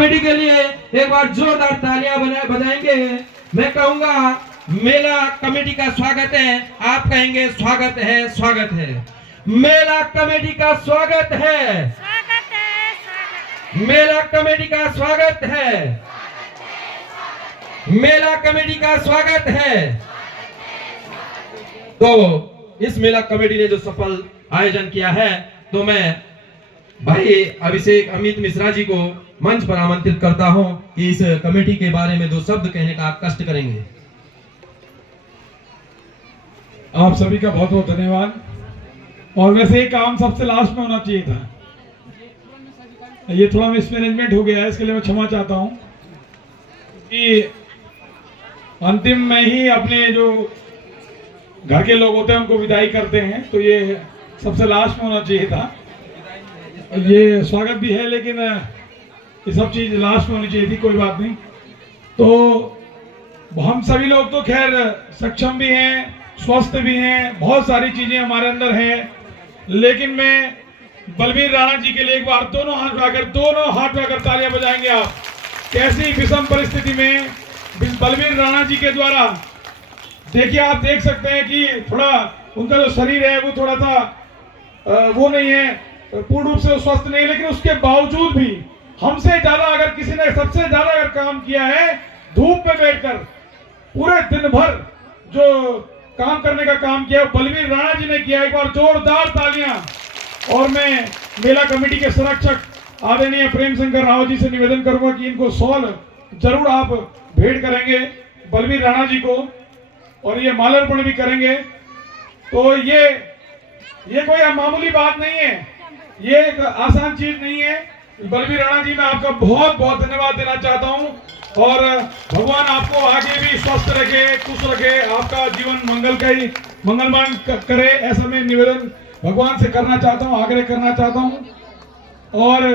Committee के लिए एक बार जोरदार तालियां बजाएंगे। मैं कहूंगा मेला कमेटी का स्वागत है, आप कहेंगे स्वागत है, स्वागत है। मेला कमेटी का स्वागत है, स्वागत है, मेला कमेटी का स्वागत है, मेला कमेटी का स्वागत है। तो इस मेला कमेटी ने जो सफल आयोजन किया है, तो मैं भाई अभिषेक अमित मिश्रा जी को मंच पर आमंत्रित करता हूं कि इस कमेटी के बारे में दो शब्द कहने का आप कष्ट करेंगे। आप सभी का बहुत बहुत धन्यवाद। और वैसे ये काम सबसे लास्ट में होना चाहिए था, ये थोड़ा मिसमैनेजमेंट हो गया है, इसके लिए मैं क्षमा चाहता हूं कि अंतिम में ही अपने जो घर के लोग होते हैं उनको विदाई करते हैं, तो ये सबसे लास्ट में होना चाहिए था। ये स्वागत भी है, लेकिन ये सब चीज लास्ट में होनी चाहिए थी, कोई बात नहीं। तो हम सभी लोग तो खैर सक्षम भी हैं, स्वस्थ भी हैं, बहुत सारी चीजें हमारे अंदर हैं, लेकिन मैं बलबीर राणा जी के लिए एक बार दोनों हाथ उठाकर तालियां बजाएंगे। आप कैसी विषम परिस्थिति में बलबीर राणा जी के द्वारा, देखिए आप देख सकते हैं कि थोड़ा उनका जो शरीर है वो थोड़ा सा वो नहीं है, पूर्ण रूप से स्वस्थ नहीं, लेकिन उसके बावजूद भी हमसे ज्यादा अगर किसी ने सबसे ज्यादा अगर काम किया है, धूप में बैठकर पूरे दिन भर जो काम करने का काम किया बलबीर राणा जी ने किया। एक बार जोरदार तालियां। और मैं मेला कमेटी के संरक्षक आदरणीय प्रेम शंकर राव जी से निवेदन करूंगा कि इनको शॉल जरूर आप भेंट करेंगे बलबीर राणा जी को, और ये माल्यार्पण भी करेंगे। तो ये कोई मामूली बात नहीं है, ये एक आसान चीज नहीं है। बलबीर राणा जी मैं आपका बहुत बहुत धन्यवाद देना चाहता हूं, और भगवान आपको आगे भी स्वस्थ रखे, खुश रखे, आपका जीवन मंगलमय करे, ऐसा मैं निवेदन भगवान से करना चाहता हूं, आग्रह करना चाहता हूं। और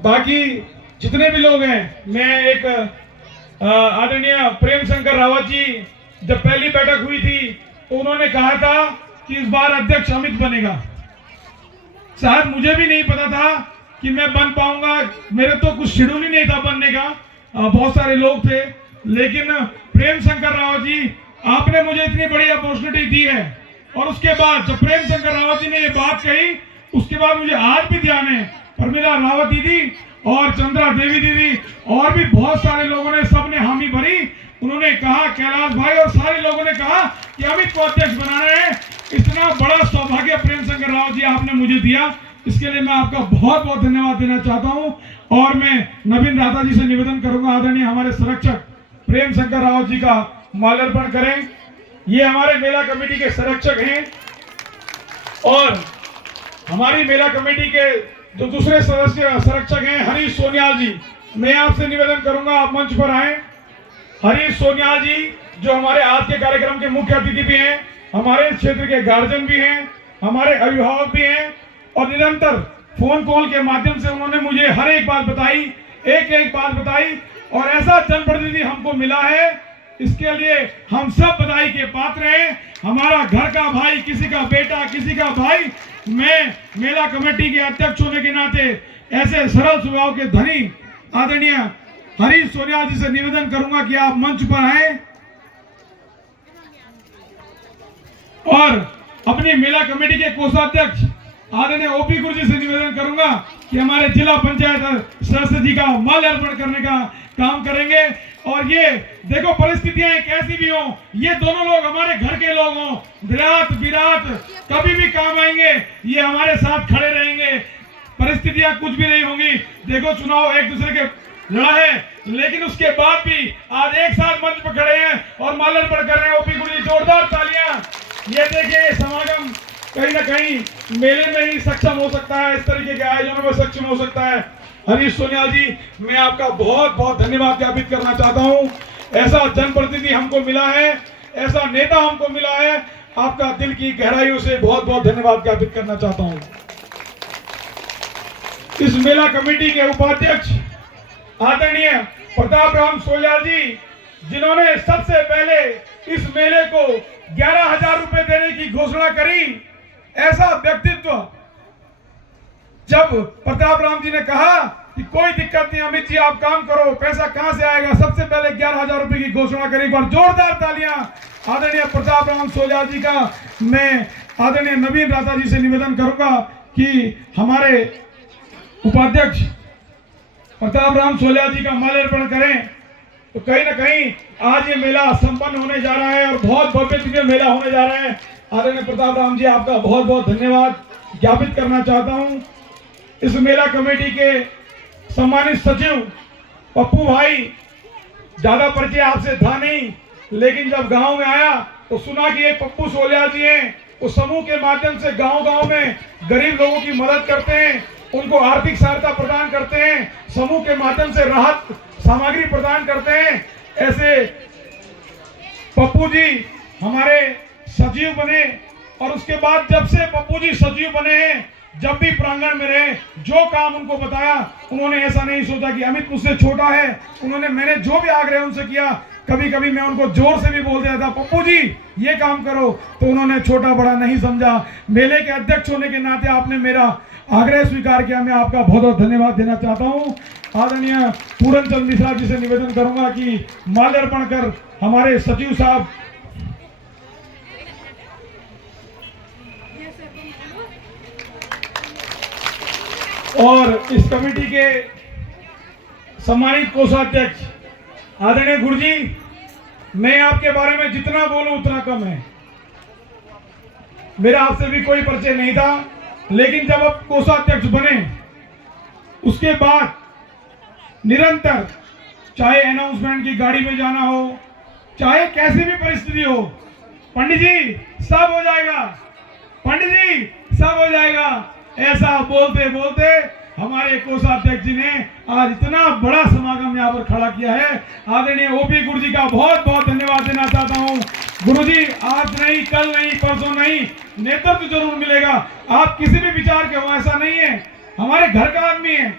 बाकी जितने भी लोग हैं, मैं एक आदरणीय प्रेम शंकर रावत जी, जब पहली बैठक हुई थी तो उन्होंने कहा था कि इस बार अध्यक्ष अमित बनेगा। शायद मुझे भी नहीं पता था कि मैं बन पाऊंगा, मेरे तो कुछ शेड्यूल ही नहीं था बनने का, बहुत सारे लोग थे, लेकिन प्रेम शंकर रावत जी आपने मुझे इतनी बड़ी अपॉर्चुनिटी दी है। और उसके बाद जब प्रेम शंकर रावत जी ने ये बात कही, उसके बाद मुझे आज भी ध्यान है, परमिला रावत दीदी और चंद्रा देवी दीदी और भी बहुत सारे लोगों ने, सबने हामी भरी। उन्होंने कहा, कैलाश भाई और सारे लोगों ने कहा कि अमित को अध्यक्ष बनाना है। इतना बड़ा सौभाग्य प्रेम शंकर रावत जी आपने मुझे दिया, इसके लिए मैं आपका बहुत बहुत धन्यवाद देना चाहता हूं। और मैं नवीन राधा जी से निवेदन करूंगा, आदरणीय हमारे संरक्षक प्रेम शंकर रावत जी का माल्यार्पण करें। ये हमारे मेला कमेटी के संरक्षक हैं, और हमारी मेला कमेटी के जो दूसरे सदस्य संरक्षक हैं हरीश सोनियाल जी, मैं आपसे निवेदन करूंगा आप मंच पर आए। हरीश सोनियाल जी जो हमारे आज के कार्यक्रम के मुख्य अतिथि भी हैं, हमारे क्षेत्र के गार्जियन भी हैं, हमारे अभिभावक भी हैं, और निरंतर फोन कॉल के माध्यम से उन्होंने मुझे हर एक बात बताई, एक बात बताई, और ऐसा जनप्रतिनिधि हमको मिला है, इसके लिए हम सब बधाई के पात्र हैं। हमारा घर का भाई, किसी का बेटा, किसी का भाई। मैं मेला कमेटी के अध्यक्ष होने के नाते ऐसे सरल स्वभाव के धनी आदरणीय हरीश सोनियाल जी से निवेदन करूंगा कि आप मंच पर आए, और अपनी मेला कमेटी के कोषाध्यक्ष आदरणीय ओपी गुरु जी से निवेदन करूंगा कि हमारे जिला पंचायत सदस्य जी का माल्यार्पण करने का काम करेंगे। और ये देखो परिस्थितियां कैसी भी हो, ये दोनों लोग हमारे घर के लोग हों, विराट कभी भी काम आएंगे, ये हमारे साथ खड़े रहेंगे, परिस्थितियां कुछ भी नहीं होंगी। देखो चुनाव एक दूसरे के लड़ा है, लेकिन उसके बाद भी आज एक साथ मंच पर खड़े हैं और माल्यार्पण कर रहे हैं। ओपी गुरु जी जोरदार तालियां। ये देखिए समागम कहीं ना कहीं मेले में ही सक्षम हो सकता है, इस तरीके के आयोजनों में सक्षम हो सकता है। हरीश सोनियाल जी मैं आपका बहुत बहुत धन्यवाद ज्ञापित करना चाहता हूं। ऐसा जनप्रतिनिधि हमको मिला है, ऐसा नेता हमको मिला है, आपका दिल की गहराइयों से बहुत बहुत धन्यवाद ज्ञापित करना चाहता हूं। इस मेला कमेटी के उपाध्यक्ष आदरणीय प्रताप राम सोयाल जी, जिन्होंने सबसे पहले इस मेले को 11,000 रुपए देने की घोषणा करी, ऐसा व्यक्तित्व जब प्रताप राम जी ने कहा कि कोई दिक्कत नहीं अमित जी, आप काम करो, पैसा कहां से आएगा। सबसे पहले 11,000 रुपए की घोषणा करें। एक बार जोरदार तालियां आदरणीय प्रताप राम सोलिया जी का। मैं आदरणीय नवीन राता जी से निवेदन करूंगा कि हमारे उपाध्यक्ष प्रताप राम सोलिया जी का माल्यार्पण करें। तो कहीं ना कहीं आज ये मेला संपन्न होने जा रहा है और बहुत भव्य दिव्य मेला होने जा रहा है। आदरणीय प्रताप राम जी, आपका बहुत बहुत धन्यवाद ज्ञापित करना चाहता हूं। इस मेला कमेटी के सम्मानित सचिव पप्पू भाई, ज्यादा परिचय आपसे था नहीं, लेकिन जब गांव में आया तो सुना कि ये पप्पू सोलिया जी हैं। उस समूह के माध्यम से गांव-गांव में गरीब लोगों की मदद करते हैं, उनको आर्थिक सहायता प्रदान करते हैं, समूह के माध्यम से राहत सामग्री प्रदान करते हैं। ऐसे पप्पू जी हमारे सचिव बने और उसके बाद जब से पप्पू जी सचिव बने हैं, जब भी प्रांगण में रहे, जो काम उनको बताया, उन्होंने ऐसा नहीं सोचा कि अमित मुझसे छोटा है। मैंने जो भी आग्रह उनसे किया, कभी कभी मैं उनको जोर से भी बोल दिया था, पप्पू जी ये काम करो, तो उन्होंने छोटा बड़ा नहीं समझा। मेले के अध्यक्ष होने के नाते आपने मेरा आग्रह स्वीकार किया। मैं आपका बहुत बहुत धन्यवाद देना चाहता हूँ। आदरणीय पूरन चंद मिश्रा जी से निवेदन करूंगा कि माल्यार्पण कर हमारे सचिव साहब और इस कमेटी के सम्मानित कोषाध्यक्ष आदरणीय गुरुजी, मैं आपके बारे में जितना बोलूं उतना कम है। मेरा आपसे भी कोई परिचय नहीं था, लेकिन जब आप कोषाध्यक्ष बने उसके बाद निरंतर, चाहे अनाउंसमेंट की गाड़ी में जाना हो, चाहे कैसी भी परिस्थिति हो, पंडित जी सब हो जाएगा, पंडित जी सब हो जाएगा, ऐसा बोलते बोलते हमारे कोषाध्यक्ष जी ने आज इतना बड़ा समागम यहाँ पर खड़ा किया है। आदरणीय ओपी गुरु जी का बहुत बहुत धन्यवाद देना चाहता हूँ। गुरु जी, आज नहीं, कल नहीं, परसों नहीं, नेतृत्व जरूर मिलेगा। आप किसी भी विचार के हो ऐसा नहीं है, हमारे घर का आदमी है।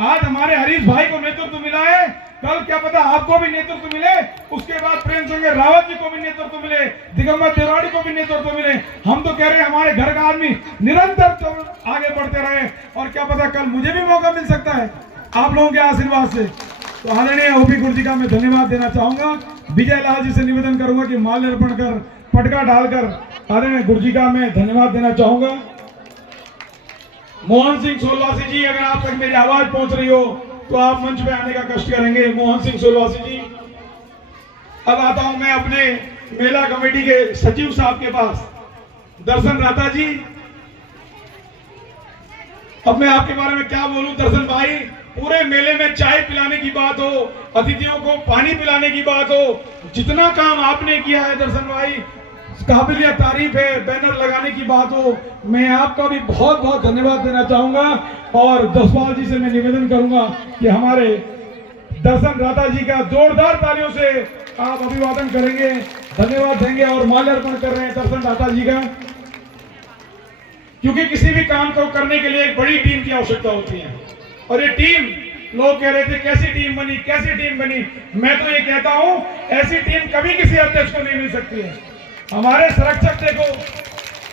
आज हमारे हरीश भाई को नेतृत्व मिला है, कल क्या पता आपको भी नेतृत्व मिले, उसके बाद प्रेम सिंह रावत जी को भी नेतृत्व मिले, दिगंबर तिवारी को भी नेतृत्व मिले। हम तो कह रहे हैं हमारे घर का आदमी निरंतर तो आगे बढ़ते रहे, और क्या पता कल मुझे भी मौका मिल सकता है आप लोगों के आशीर्वाद से। तो आदरणीय ओपी गुरु जी का मैं धन्यवाद देना चाहूंगा। विजय लाल जी से निवेदन करूंगा कि माल्यार्पण कर पटका डालकर आदरणीय गुरु जी का मैं धन्यवाद देना चाहूंगा। मोहन सिंह सोलवासी जी, अगर आप तक मेरी आवाज पहुंच रही हो तो आप मंच पे आने का कष्ट करेंगे। मोहन सिंह सोलवासी जी। अब आता हूं मैं अपने मेला कमेटी के सचिव साहब के पास, दर्शन राता जी। अब मैं आपके बारे में क्या बोलूं दर्शन भाई, पूरे मेले में चाय पिलाने की बात हो, अतिथियों को पानी पिलाने की बात हो, जितना काम आपने किया है दर्शन भाई, काबिलिया तारीफ है। बैनर लगाने की बात हो, मैं आपका भी बहुत बहुत धन्यवाद देना चाहूंगा। और जसपाल जी से मैं निवेदन करूंगा कि हमारे दर्शन राता जी का जोरदार तालियों से आप अभिवादन करेंगे, धन्यवाद देंगे और माल्यार्पण कर रहे हैं दर्शन राता जी का। क्योंकि किसी भी काम को करने के लिए एक बड़ी टीम की आवश्यकता होती है, और ये टीम, लोग कह रहे थे कैसी टीम बनी, कैसी टीम बनी। मैं तो ये कहता हूं ऐसी टीम कभी किसी अध्यक्ष को नहीं मिल सकती है। हमारे संरक्षक देखो,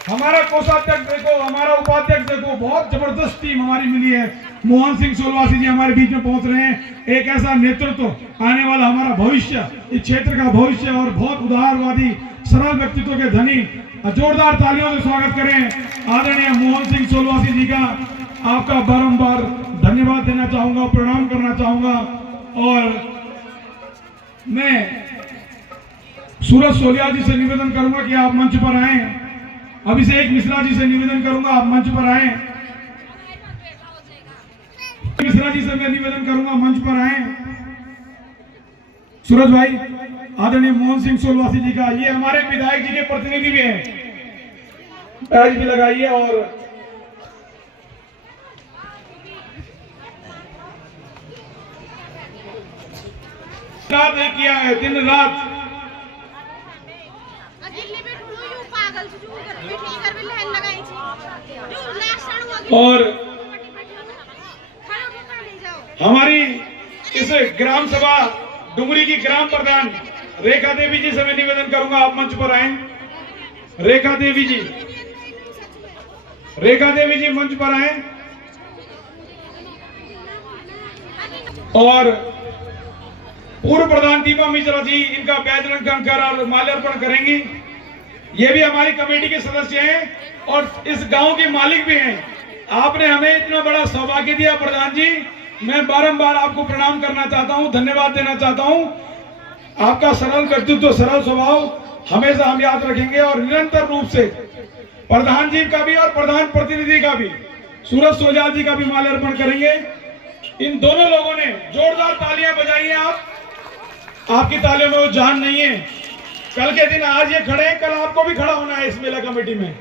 हमारा कोषाध्यक्ष देखो, हमारा उपाध्यक्ष देखो, बहुत जबरदस्त टीम हमारी मिली है। मोहन सिंह सोलवासी जी हमारे बीच में पहुंच रहे हैं। एक ऐसा नेतृत्व, आने वाला हमारा भविष्य, इस क्षेत्र का भविष्य, और बहुत उदारवादी सरल व्यक्तित्व के धनी। जोरदार तालियों से स्वागत करें आदरणीय मोहन सिंह सोलवासी जी का। आपका बारंबार धन्यवाद देना चाहूंगा, प्रणाम करना चाहूंगा। और मैं सूरज सोलिया जी से निवेदन करूंगा कि आप मंच पर आए। अभिषेक मिश्रा जी से निवेदन करूंगा आप मंच पर आए। मिश्रा जी से मैं निवेदन करूंगा मंच पर आए। सूरज भाई, आदरणीय मोहन सिंह सोलवासी जी का, ये हमारे विधायक जी के प्रतिनिधि भी हैं, बैज भी लगाइए। और रात एक किया है, दिन रात। और हमारी इस ग्राम सभा डुंगरी की ग्राम प्रधान रेखा देवी जी से मैं निवेदन करूंगा आप मंच पर आए। रेखा देवी जी, रेखा देवी जी मंच पर आए। और पूर्व प्रधान दीपा मिश्रा जी इनका बैज रंग कंकर और माल्यार्पण करेंगी। ये भी हमारी कमेटी के सदस्य हैं और इस गांव के मालिक भी हैं। आपने हमें इतना बड़ा सौभाग्य दिया प्रधान जी, मैं बारंबार आपको प्रणाम करना चाहता हूं, धन्यवाद देना चाहता हूं। आपका सरल व्यक्तित्व, सरल स्वभाव हमेशा हम याद रखेंगे और निरंतर रूप से प्रधान जी का भी और प्रधान प्रतिनिधि का भी, सूरज सोजाल जी का भी माल्यार्पण करेंगे। इन दोनों लोगों ने जोरदार तालियां बजाई हैं। आपकी तालियों में वो जान नहीं है। कल के दिन आज ये खड़े हैं, कल आपको भी खड़ा होना है इस मेला कमेटी में।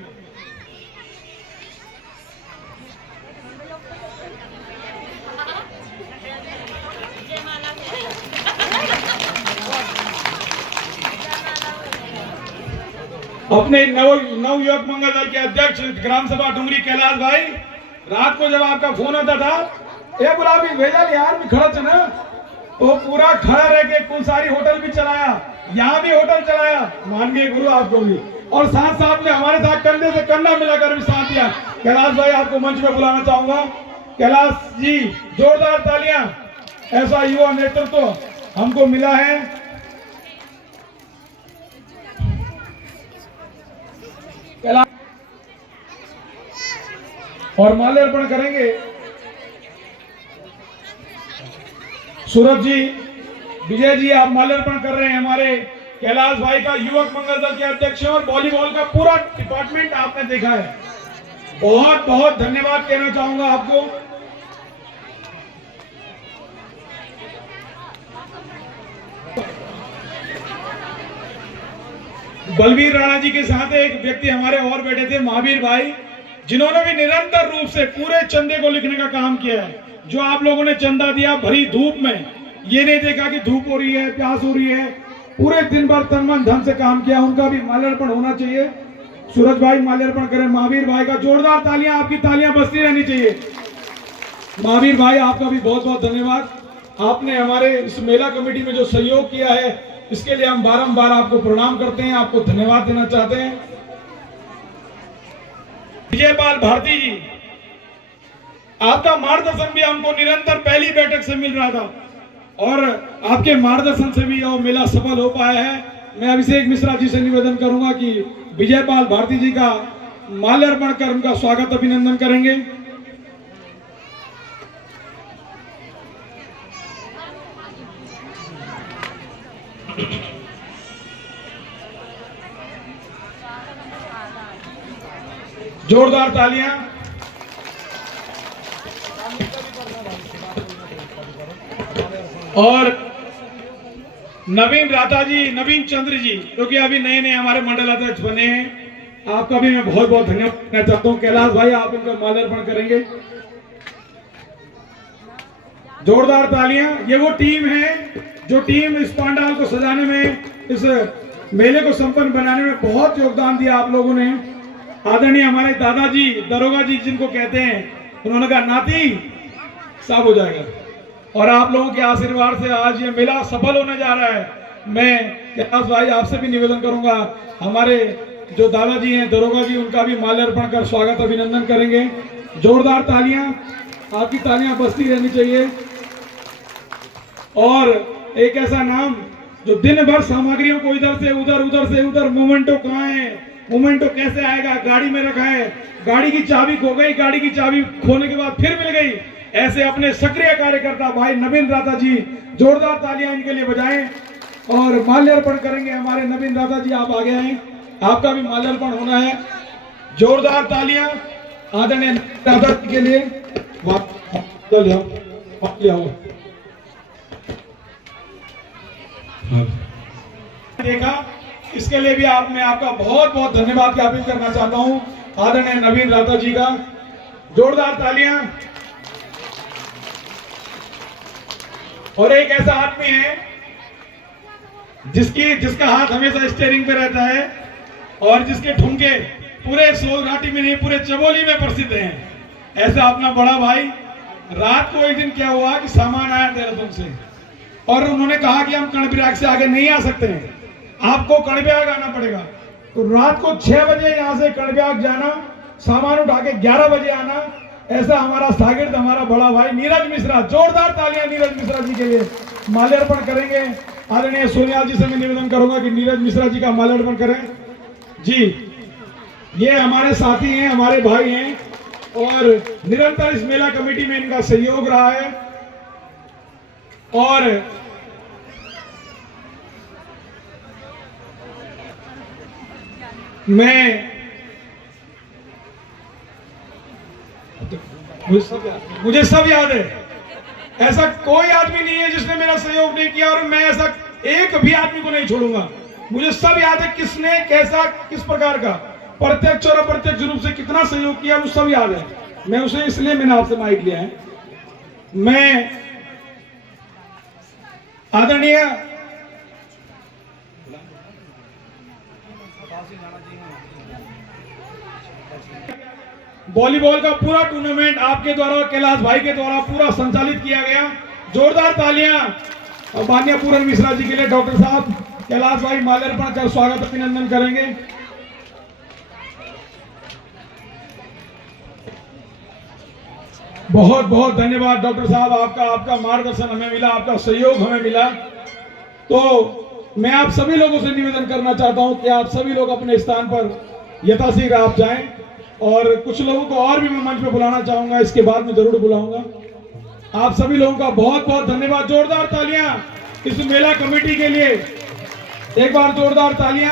अपने नव युवक मंगल दल के अध्यक्ष ग्राम सभा डुंगरी कैलाश भाई, रात को जब आपका फोन आता था, ये गुलाबी भेजा यार भी खड़ा था ना, तो पूरा खड़ा रह के कुलसारी होटल भी चलाया, यहाँ भी होटल चलाया, मान गए गुरु आपको भी। और साथ साथ में हमारे साथ कंधे से कंधा मिलाकर भी साथ दिया। कैलाश भाई आपको मंच पे बुलाना चाहूंगा। कैलाश जी जोरदार तालियां, ऐसा युवा नेतृत्व हमको मिला है। और माल्यार्पण करेंगे सूरज जी, विजय जी, आप माल्यार्पण कर रहे हैं। हमारे कैलाश भाई का युवक मंगल दल के अध्यक्ष और वॉलीबॉल का पूरा डिपार्टमेंट आपने देखा है। बहुत बहुत धन्यवाद कहना चाहूंगा आपको। बलवीर राणा जी के साथ एक व्यक्ति हमारे और बैठे थे, महावीर भाई, जिन्होंने भी निरंतर रूप से पूरे चंदे को लिखने का काम किया है। जो आप लोगों ने चंदा दिया भरी धूप में, ये नहीं देखा कि धूप हो रही है, प्यास हो रही है, पूरे दिन भर तन मन धन से काम किया, उनका भी माल्यार्पण होना चाहिए। सूरज भाई माल्यार्पण करें। महावीर भाई का जोरदार तालियां, आपकी तालियां बजती रहनी चाहिए। महावीर भाई आपका भी बहुत बहुत धन्यवाद। आपने हमारे इस मेला कमेटी में जो सहयोग किया है, इसके लिए हम बारंबार आपको प्रणाम करते हैं, आपको धन्यवाद देना चाहते हैं। विजयपाल भारती जी, आपका मार्गदर्शन भी हमको निरंतर पहली बैठक से मिल रहा था और आपके मार्गदर्शन से भी यह मेला सफल हो पाया है। मैं अभिषेक मिश्रा जी से निवेदन करूंगा कि विजयपाल भारती जी का माल्यार्पण कर उनका स्वागत अभिनंदन करेंगे। जोरदार तालियां। और नवीन राता जी, नवीन चंद्र जी, क्योंकि अभी नए नए हमारे मंडल अध्यक्ष बने हैं, आपका भी मैं बहुत बहुत धन्यवाद करना चाहता हूं। कैलाश भाई आप इनका माल्यार्पण करेंगे। जोरदार तालियां। ये वो टीम है जो टीम इस पंडाल को सजाने में, इस मेले को संपन्न बनाने में बहुत योगदान दिया आप लोगों ने। आदरणीय हमारे दादाजी दरोगा जी जिनको कहते हैं, उन्होंने कहा नाती सब हो जाएगा, और आप लोगों के आशीर्वाद से आज ये मेला सफल होने जा रहा है। मैं कैलाश भाई आपसे भी निवेदन करूंगा, हमारे जो दादाजी हैं दरोगा जी, उनका भी माल्यार्पण कर स्वागत अभिनंदन करेंगे। जोरदार तालियां, आपकी तालियां बजती रहनी चाहिए। और एक ऐसा नाम जो दिन भर सामग्रियों को इधर से उधर, उधर से उधर, मोमेंटो कहाँ है, मोमेंटो कैसे आएगा, गाड़ी में रखा है, गाड़ी की चाबी खो गई, गाड़ी की चाबी खोने के बाद फिर मिल गई, ऐसे अपने सक्रिय कार्यकर्ता भाई नवीन राता जी, जोरदार तालियां इनके लिए बजाएं और माल्यार्पण करेंगे। हमारे नवीन राता जी आप आगे आए, आपका भी माल्यार्पण होना है। जोरदार तालियां आदरणीय राता जी के लिए। देखा, इसके लिए भी मैं आपका बहुत बहुत धन्यवाद ज्ञापित करना चाहता हूं आदरणीय नवीन राता जी का। जोरदार तालियां। और एक ऐसा आदमी है जिसका हाथ हमेशा स्टीयरिंग पे रहता है और जिसके ठुमके पूरे सोलघाटी में नहीं, पूरे चमोली में प्रसिद्ध हैं। ऐसा अपना बड़ा भाई। रात को एक दिन क्या हुआ कि सामान आया देहरादून से और उन्होंने कहा कि हम कर्णप्रयाग से आगे नहीं आ सकते हैं, आपको कर्णप्रयाग आना पड़ेगा। तो रात को 6 बजे यहाँ से कर्णप्रयाग जाना, सामान उठा के 11 बजे आना, ऐसा हमारा शागिर्द, हमारा बड़ा भाई नीरज मिश्रा, जोरदार तालियां नीरज मिश्रा जी के लिए। माल्यार्पण करेंगे। आदरणीय सोनियाल जी से मैं निवेदन करूंगा कि नीरज मिश्रा जी का माल्यार्पण करें। जी, ये हमारे साथी हैं, हमारे भाई हैं और निरंतर इस मेला कमेटी में इनका सहयोग रहा है। और मुझे सब याद है। ऐसा कोई आदमी नहीं है जिसने मेरा सहयोग नहीं किया और मैं ऐसा एक भी आदमी को नहीं छोड़ूंगा। मुझे सब याद है, किसने कैसा किस प्रकार का प्रत्यक्ष और अप्रत्यक्ष रूप से कितना सहयोग किया, मुझे सब याद है। मैं उसे इसलिए मैंने आपसे माइक लिया है। मैं आदरणीय वॉलीबॉल का पूरा टूर्नामेंट आपके द्वारा, कैलाश भाई के द्वारा पूरा संचालित किया गया। जोरदार तालियां माननीय पूरन मिश्रा जी के लिए। डॉक्टर साहब कैलाश भाई माल्यार्पण कर स्वागत अभिनंदन करेंगे। बहुत बहुत धन्यवाद डॉक्टर साहब, आपका मार्गदर्शन हमें मिला, आपका सहयोग हमें मिला। तो मैं आप सभी लोगों से निवेदन करना चाहता हूं कि आप सभी लोग अपने स्थान पर यथाशीघ्र आप जाएं और कुछ लोगों को और भी मैं मंच पे बुलाना चाहूंगा, इसके बाद में जरूर बुलाऊंगा। आप सभी लोगों का बहुत बहुत धन्यवाद। जोरदार तालियां इस मेला कमेटी के लिए, एक बार जोरदार तालियां।